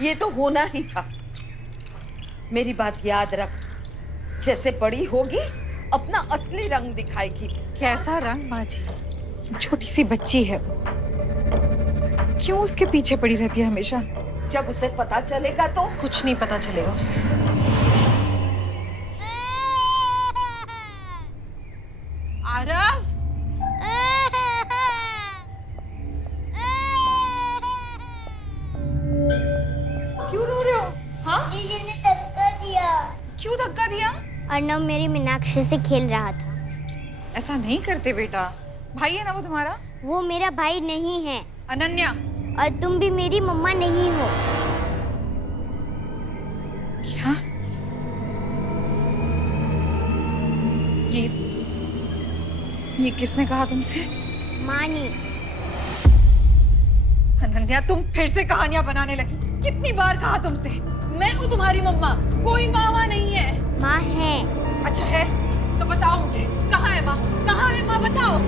ये तो होना ही था। मेरी बात याद रख, जैसे बड़ी होगी अपना असली रंग दिखाएगी। कैसा रंग माँ जी? छोटी सी बच्ची है वो, क्यों उसके पीछे पड़ी रहती है हमेशा? जब उसे पता चलेगा तो। कुछ नहीं पता चलेगा उसे। आरव, क्यों रो रहे हो? हाँ? दीदी ने धक्का दिया। क्यों धक्का दिया? अर्नव मेरी मीनाक्षी से खेल रहा था। ऐसा नहीं करते बेटा, भाई है ना वो तुम्हारा। वो मेरा भाई नहीं है। अनन्या, और तुम भी मेरी मम्मा नहीं हो। क्या? ये किसने कहा तुमसे? माँ ने। अनन्या, तुम फिर से कहानियां बनाने लगी। कितनी बार कहा तुमसे, मैं हूँ तुम्हारी मम्मा, कोई मामा नहीं है। माँ है। अच्छा है तो बताओ मुझे, कहाँ है माँ? कहाँ है माँ, बताओ।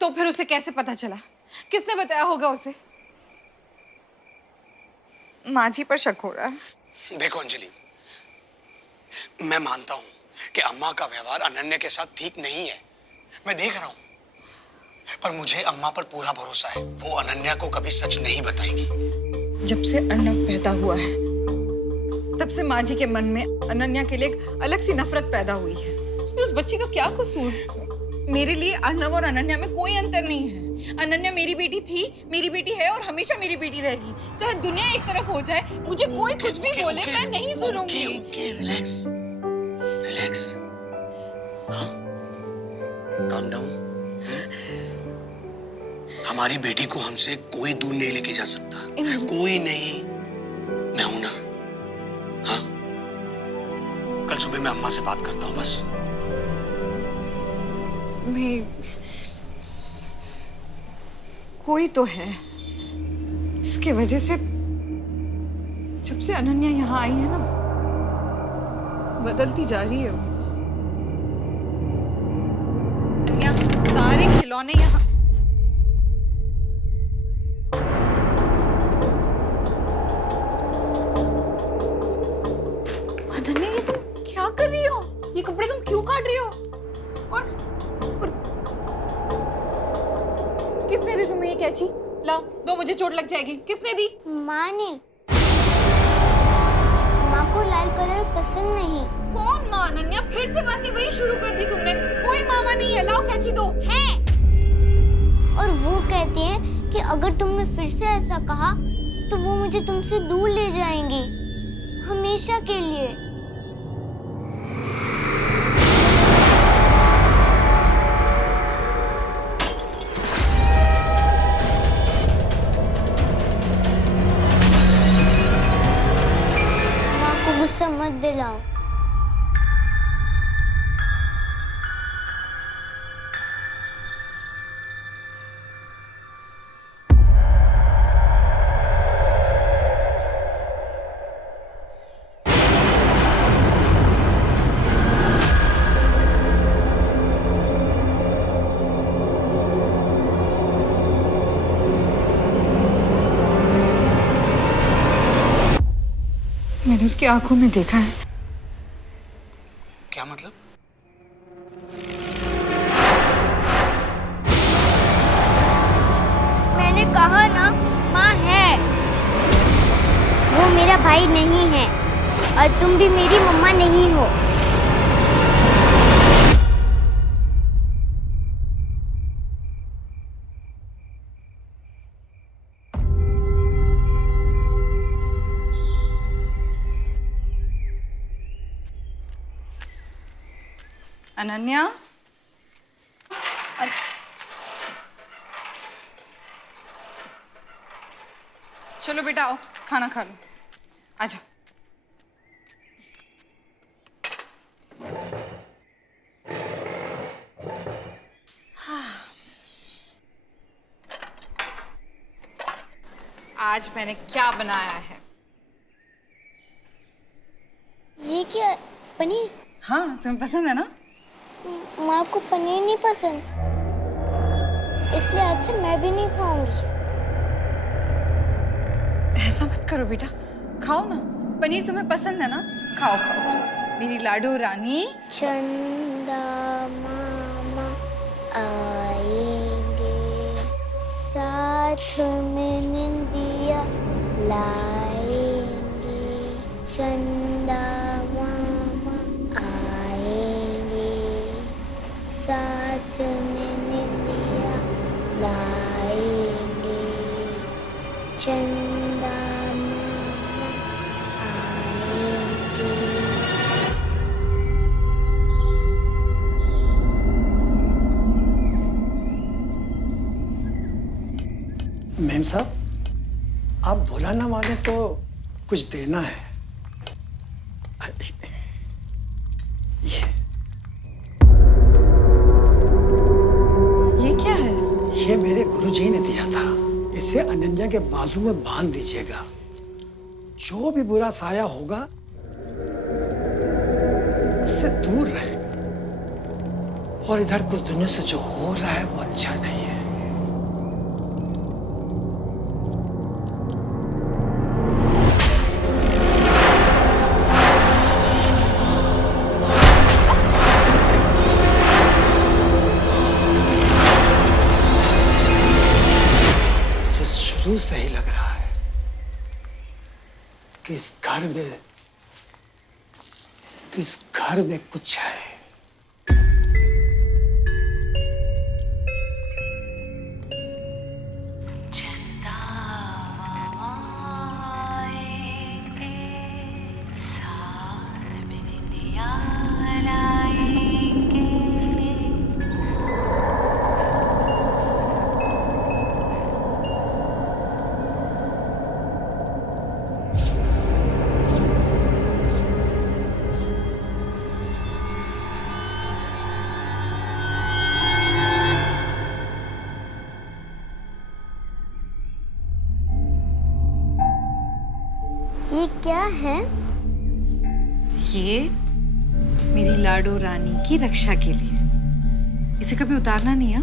तो फिर उसे कैसे पता चला? किसने बताया होगा उसे? माँ जी पर शक हो रहा है। देखो अंजलि, मैं मानता हूं कि अम्मा का व्यवहार अनन्या के साथ ठीक नहीं है, मैं देख रहा हूं, पर मुझे अम्मा पर पूरा भरोसा है। वो अनन्या को कभी सच नहीं बताएगी। जब से अर्नव पैदा हुआ है तब से माँ जी के मन में अनन्या के लिए एक अलग सी नफरत पैदा हुई है। उसमें उस बच्ची का क्या कसूर? मेरे लिए अर्नव और अनन्या में कोई अंतर नहीं है। अनन्या मेरी बेटी थी, मेरी बेटी है और हमेशा मेरी बेटी रहेगी। चाहे दुनिया एक तरफ हो जाए, मुझे कोई कुछ भी बोले, मैं नहीं सुनूंगी। रिलैक्स, रिलैक्स, हाँ, काम डाउन। हमारी बेटी को हमसे कोई दूर नहीं लेके जा सकता, कोई नहीं। मैं हूं ना, हाँ? कल सुबह मैं अम्मा से बात करता हूं बस। कोई तो है जिसकी वजह से जब से अनन्या यहाँ आई है ना, बदलती जा रही है वो। अनन्या, सारे खिलौने यहाँ। अनन्या, ये तुम क्या कर रही हो? ये कपड़े तुम क्यों काट रही हो? और किसने दी तुम्हें ये कैंची? लाओ दो, मुझे चोट लग जाएगी। किसने दी? माँ ने। माँ को लाल कलर पसंद नहीं। कौन माँ? अनन्या, फिर से बातें वही शुरू कर दी तुमने। कोई मामा नहीं है, लाओ कैंची दो। है। और वो कहते हैं कि अगर तुमने फिर से ऐसा कहा तो वो मुझे तुमसे दूर ले जाएंगी, हमेशा के लिए। माँ को गुस्सा मत दिलाओ। मैंने उसकी आंखों में देखा है। क्या मतलब? मैंने कहा ना, माँ है। वो मेरा भाई नहीं है और तुम भी मेरी मम्मा नहीं हो। अनन्या, चलो बेटा आओ, खाना खा लो, आजा। आज मैंने क्या बनाया है? ये क्या, पनीर? हाँ, तुम्हें पसंद है ना? माँ को पनीर नहीं पसंद, इसलिए आज से मैं भी नहीं खाऊंगी। ऐसा मत करो बेटा, खाओ ना, पनीर तुम्हें पसंद है ना? खाओ खाओ खाओ, मेरी लाडो रानी। चंदा मामा आएंगे, साथ में निंदिया लाएंगे। चंदा मामा आएंगे, साथ में निंदिया लाएंगे। चंदा मामा आएंगे। मेम साहब, आप बुला ना माने तो कुछ देना है। ये क्या है? ये मेरे गुरुजी ने दिया था। इसे अनन्या के बाजू में बांध दीजिएगा। जो भी बुरा साया होगा उससे दूर रहेगा। और इधर कुछ दुनिया से जो हो रहा है वो अच्छा नहीं है। शुरू से ही लग रहा है कि इस घर में कुछ है। ये क्या है? ये मेरी लाडो रानी की रक्षा के लिए। इसे कभी उतारना नहीं है,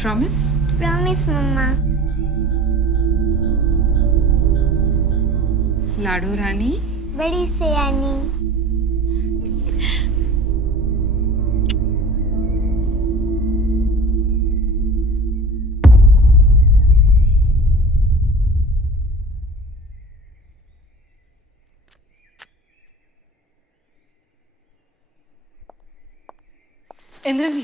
प्रॉमिस? प्रॉमिस मम्मा। लाडो रानी बड़ी सयानी। इंद्रनी,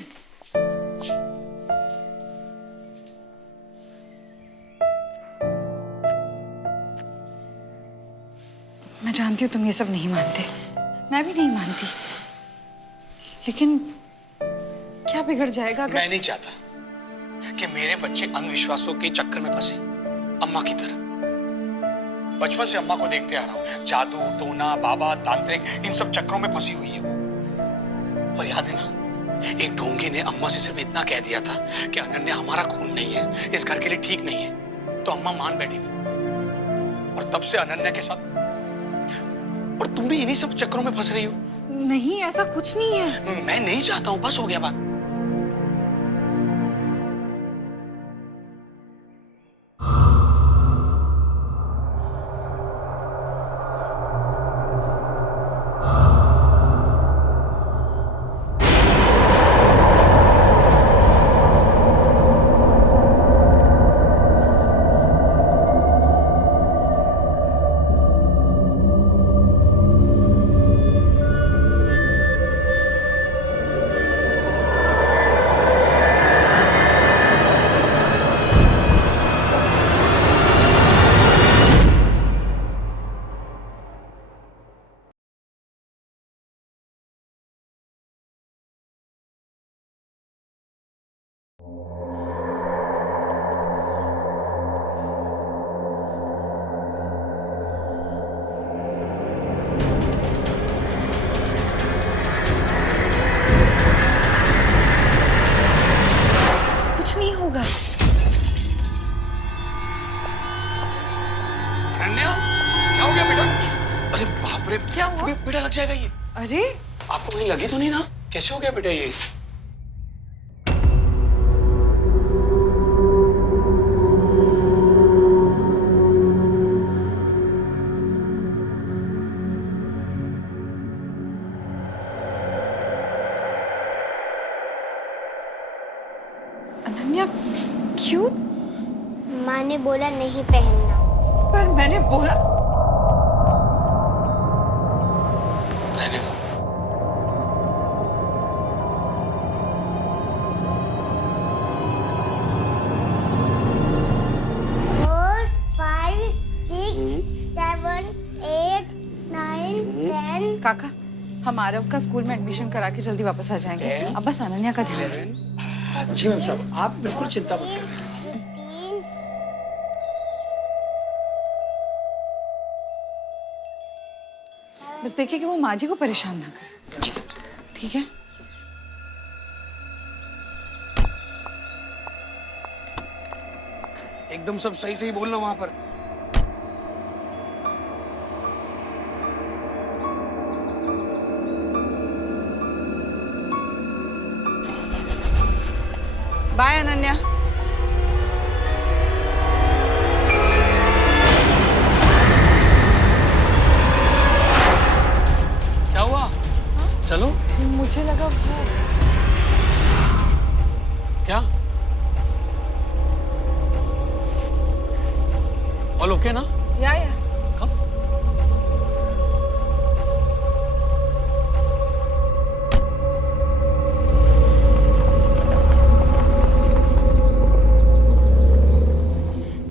मैं जानती हूँ तुम ये सब नहीं मानते, मैं भी नहीं मानती, लेकिन क्या बिगड़ जाएगा अगर... मैं नहीं चाहता कि मेरे बच्चे अंधविश्वासों के चक्कर में फंसे, अम्मा की तरह। बचपन से अम्मा को देखते आ रहा हूँ, जादू टोना बाबा तांत्रिक इन सब चक्करों में फंसी हुई है वो। और याद है ना, एक ढोंगी ने अम्मा से सिर्फ इतना कह दिया था कि अनन्या हमारा खून नहीं है, इस घर के लिए ठीक नहीं है, तो अम्मा मान बैठी थी। और तब से अनन्या के साथ, और तुम भी इन्हीं सब चक्करों में फंस रही हो। नहीं, ऐसा कुछ नहीं है। मैं नहीं चाहता हूं, बस हो गया बात। रे क्या हुआ? बेटा लग जाएगा ये। अरे आपको कहीं लगी तो नहीं ना? कैसे हो गया बेटा ये? अनन्या क्यों? माँ ने बोला नहीं पहनना। पर मैंने बोला। रहने दो। 4, 5, 6, 7, 8, 9, 10। काका, हम आरव का स्कूल में एडमिशन करा के जल्दी वापस आ जाएंगे। अब बस अनन्या का ध्यान रखें। जी मैम साहब, आप बिल्कुल चिंता मत करें। बस देखिए कि वो माँ जी को परेशान ना करे। ठीक है? एकदम सब सही सही बोलना वहां पर। बाय अनन्या। क्या हुआ? चलो। मुझे लगा वो क्या? ऑल ओके ना? या कब?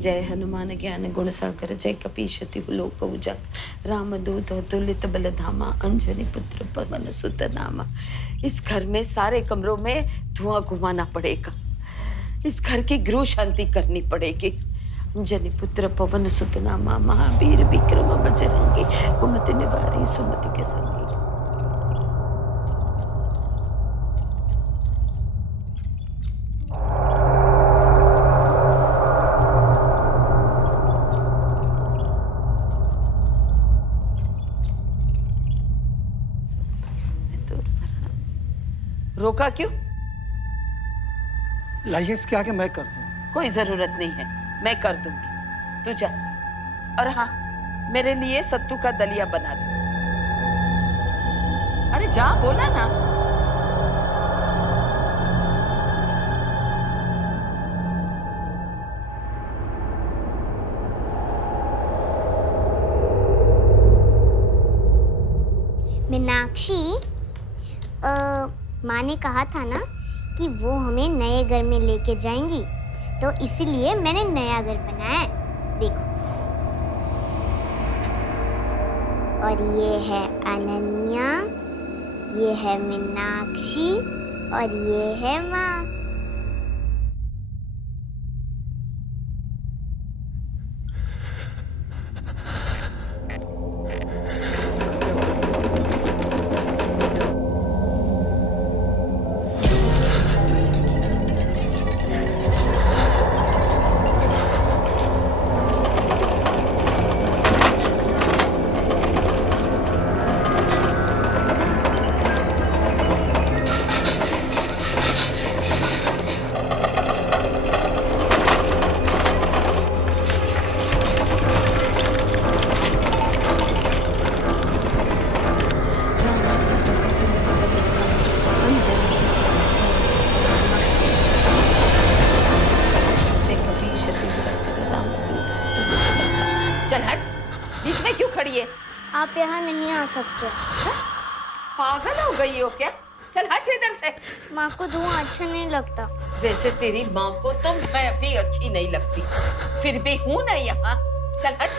जय हनुमान ज्ञान गुण सागर, जय कपीशति लोक उजग, रामदूत तुलित बलधामा, अंजनी पुत्र पवन सुत नामा। इस घर में सारे कमरों में धुआं घुमाना पड़ेगा। इस घर की गृह शांति करनी पड़ेगी। अंजनी पुत्र पवन सुत नामा, महावीर विक्रम बजरंगी, कुमति निवारी सुमति के संगी। रोका क्यों? लाइए इसके आगे मैं कर दूं। कोई जरूरत नहीं है, मैं कर दूंगी। तू जा। और हाँ, मेरे लिए सत्तू का दलिया बना दे। अरे जा, बोला ना। मीनाक्षी, माँ ने कहा था ना कि वो हमें नए घर में लेके जाएंगी, तो इसीलिए मैंने नया घर बनाया है। देखो, और ये है अनन्या, ये है मीनाक्षी और ये है माँ। चल हट, बीच में क्यों खड़ी है? आप यहाँ नहीं आ सकते। पागल हो गई हो क्या? चल हट इधर से। माँ को धुआं अच्छा नहीं लगता। वैसे तेरी माँ को तो मैं भी अच्छी नहीं लगती, फिर भी हूं ना यहाँ। चल हट।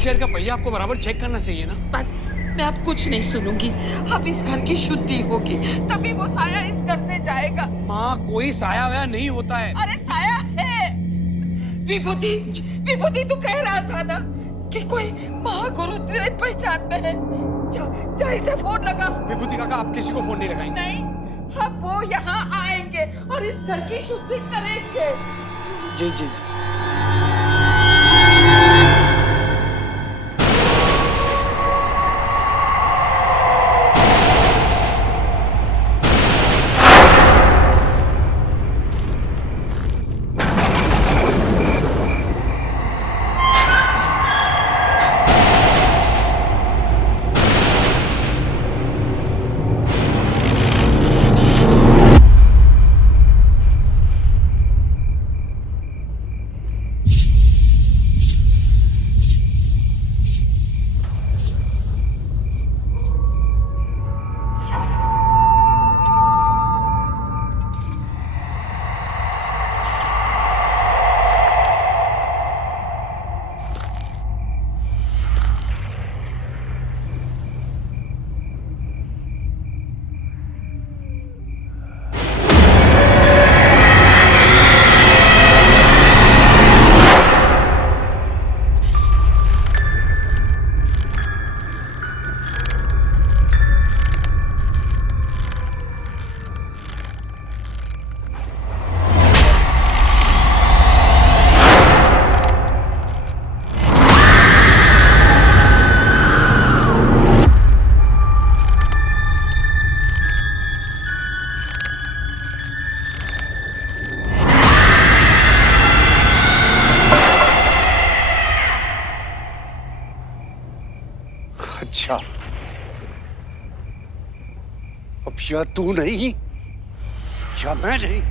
व्हीलचेयर का पहिया आपको बराबर चेक करना चाहिए ना। बस मैं अब कुछ नहीं सुनूंगी। अब इस घर की शुद्धि होगी तभी वो साया इस घर से जाएगा। माँ, कोई साया वाया नहीं होता है। अरे साया है। विभूति, विभूति तू कह रहा था ना कि कोई महागुरु तेरी पहचान में है। जा, जा इसे फोन लगा। विभूति काका, आप किसी को फोन नहीं लगाएंगे। नहीं, अब वो यहाँ आएंगे और इस घर की शुद्धि करेंगे। जी जी जी। अच्छा, अब या तू नहीं या मैं नहीं।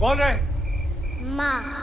कौन है? माँ।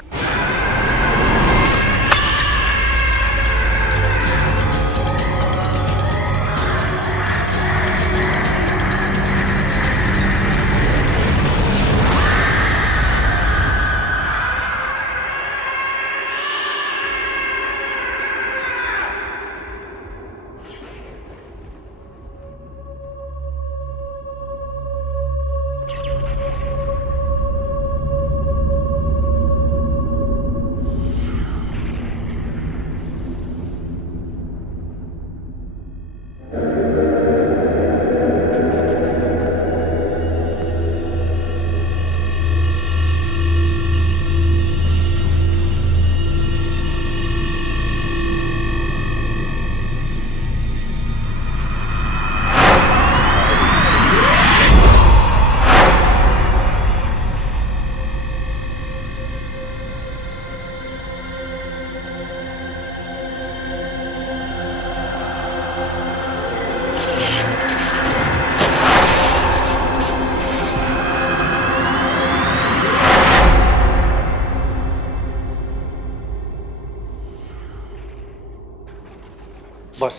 बस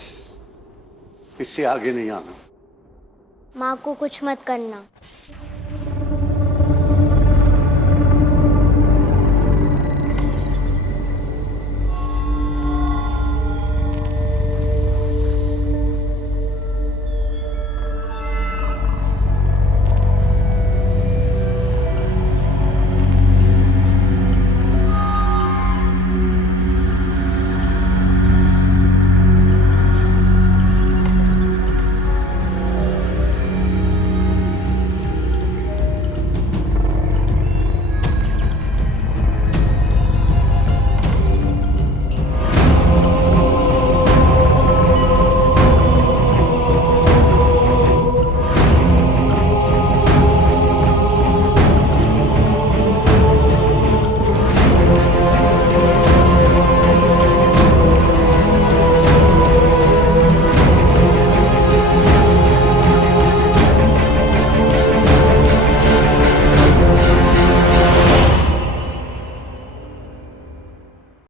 इससे आगे नहीं आना। माँ को कुछ मत करना।